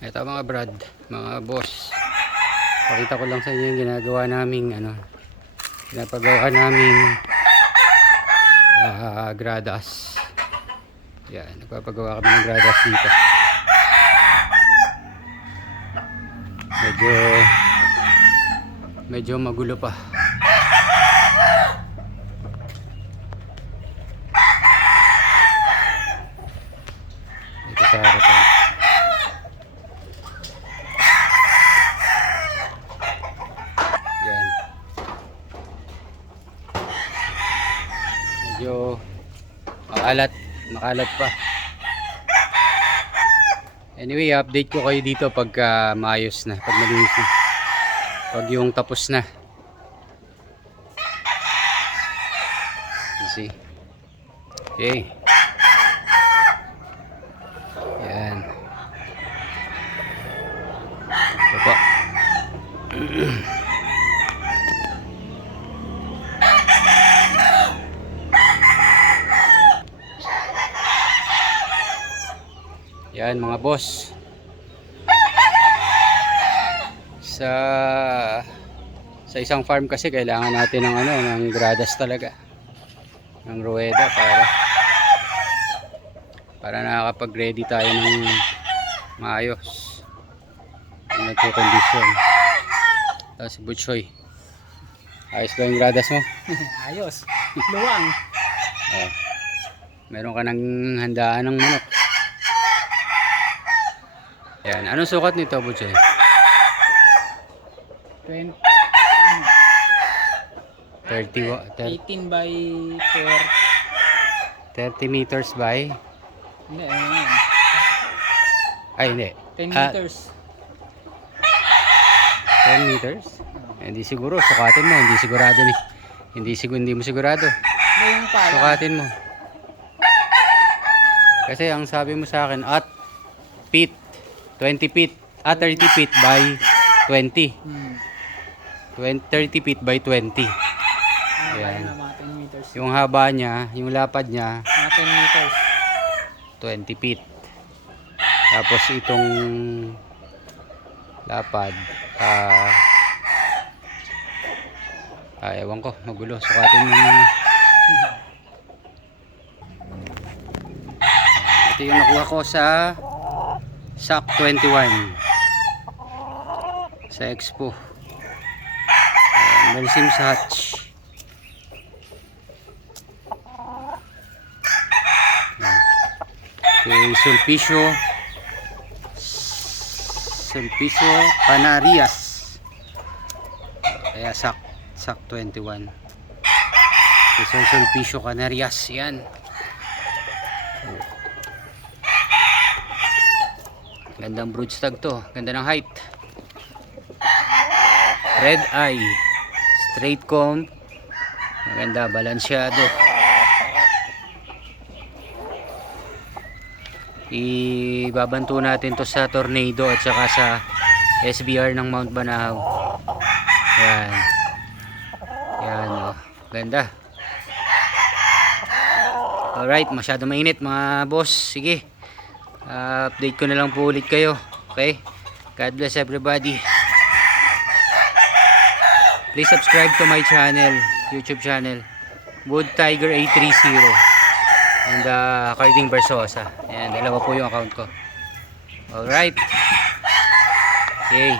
Ito mga brad, mga boss. Pakita ko lang sa inyo yung ginagawa naming pinapagawa naming gradas. Yan, nagpapagawa kami ng gradas dito. Medyo magulo pa. Ito sa harapan. Yan. Medyo makalat pa. Anyway, update ko kayo dito pagka maayos na, pag malinis na. Pag yung tapos na. See? Okay. Yan. Ito po. Yan mga boss. Sa isang farm kasi kailangan natin ng gradas talaga. Ng rueda para nakakapag-ready tayo ng maayos. Nagko-condition. Tapos si Butchoy. Ayos ba yung gradas mo? Ayos. Luwang. Oh. Meron ka ng handaan ng manok. Yan. Anong sukat nito, Butchoy? 20, 18 by 30 meters by? Hindi, Ay, hindi. 10 meters. 10 meters? Hindi siguro. Sukatin mo. Hindi sigurado ni. Hindi mo sigurado. Yung pala. Sukatin mo. Kasi ang sabi mo sa akin, at feet. 20 feet. 30 feet by 20. 30 feet by 20. Ayan. Mga 10 meters. Yung haba niya, yung lapad niya, Mga 10 meters. 20 feet. Tapos itong lapad, ewan ko, magulo. Sukatin mo muna. Ito yung nakuha ko sa SAC 21 sa Expo. Melsims Hatch. Okay, Sulpicio Canarias. Kaya SAC 21. Okay, Sulpicio Canarias. Yan. Gandang broodstag to. Ganda ng height. Red eye. Straight comb. Maganda. Balansyado. Ibabanto natin to sa Tornado at saka sa SBR ng Mount Banahaw. Yan. Yan o. Ganda. Alright. Masyado mainit mga boss. Sige. Update ko na lang po ulit kayo. Okay? God bless everybody. Please subscribe to my channel, YouTube channel, Wood Tiger 830 and Carding Versosa. Ayan, dalawa po yung account ko. Alright. Okay.